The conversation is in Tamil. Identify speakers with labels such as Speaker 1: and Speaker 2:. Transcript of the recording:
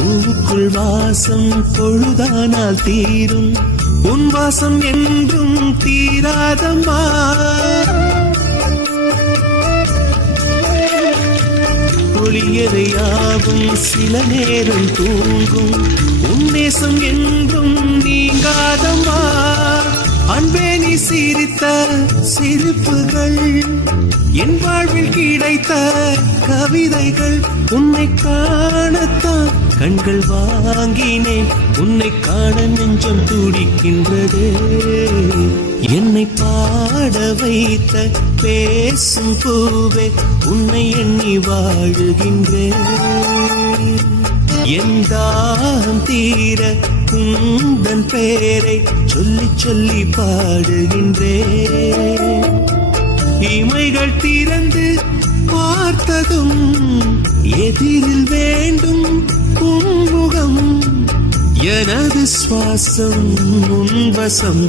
Speaker 1: பூவுக்குள் வாசம் பொழுதானால் தீரும். உன் வாசம் என்றும் தீராதம்மா. ஒளியதையாவும் சில நேரம் தூங்கும். உன்னேசம் என்றும் நீங்காதம்மா. அன்பே நீ சிரித்த சிரிப்புகள். என் வாழ்வில் கிடைத்த கவிதைகள் உன்னை காணத்தான் கண்கள் வாங்கினேன் உன்னை காண நெஞ்சம் துடிக்கின்றது. என்னை பாட வைத்த பேசும் பூவே உன்னை எண்ணி வாழுகின்றேன் என் தீர குந்தன் பேரை சொல்லி சொல்லி பாடுகின்றேன் இமைகள் திறந்து பார்த்ததும் எதிரில் வேண்டும் உன்முகம் எனது சுவாசம் உன்வசம்